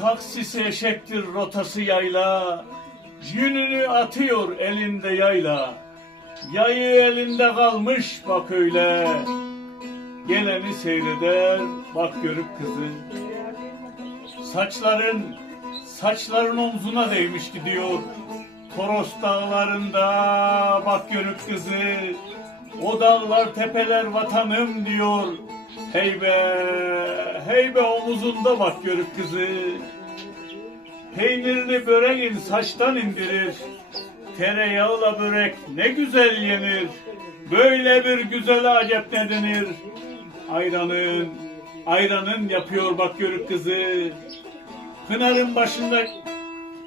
Taksisi eşektir rotası yayla, Yününü atıyor elinde yayla. Yayı elinde kalmış bak öyle. Geleni seyreder bak görüp kızı. Saçların, saçların omzuna değmiş gidiyor. Toros dağlarında bak görüp kızı. O dağlar tepeler vatanım diyor. Heybe, heybe omuzunda bak görüp kızı. Peynirini böreğin saçtan indirir. Tereyağıyla börek ne güzel yenir. Böyle bir güzele acep ne denir. Ayranın, ayranın yapıyor bak görüp kızı. Pınarın başında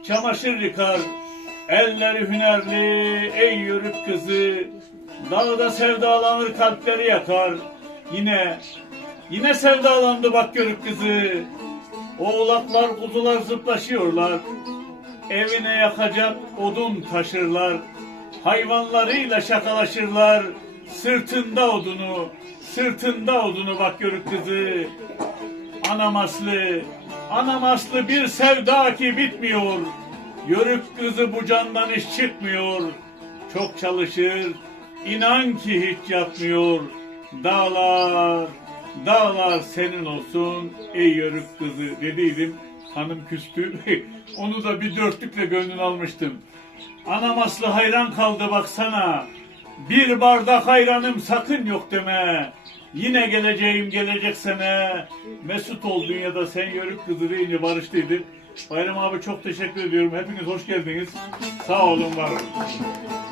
çamaşır yıkar. Elleri hünerli ey yörük kızı. Dağda sevdalanır kalpleri yakar. Yine, yine sevdalandı bak görüp kızı. Oğlaklar kuzular zıplaşıyorlar. Evine yakacak odun taşırlar. Hayvanlarıyla şakalaşırlar. Sırtında odunu, sırtında odunu bak görüp kızı. Anamaslı, anamaslı bir sevda ki bitmiyor. Yörük kızı bu candan iş çıkmıyor. Çok çalışır, inan ki hiç yatmıyor. Dağlar, dağlar senin olsun ey yörük kızı dediydim. Hanım küstü. Onu da bir dörtlükle gönlünü almıştım. Anam aslı hayran kaldı baksana. Bir bardak hayranım sakın yok deme. Yine geleceğim gelecek sene. Mesut ol dünyada sen yörük kızı deyince barıştıydık. Bayram abi çok teşekkür ediyorum. Hepiniz hoş geldiniz. Sağ olun var olun.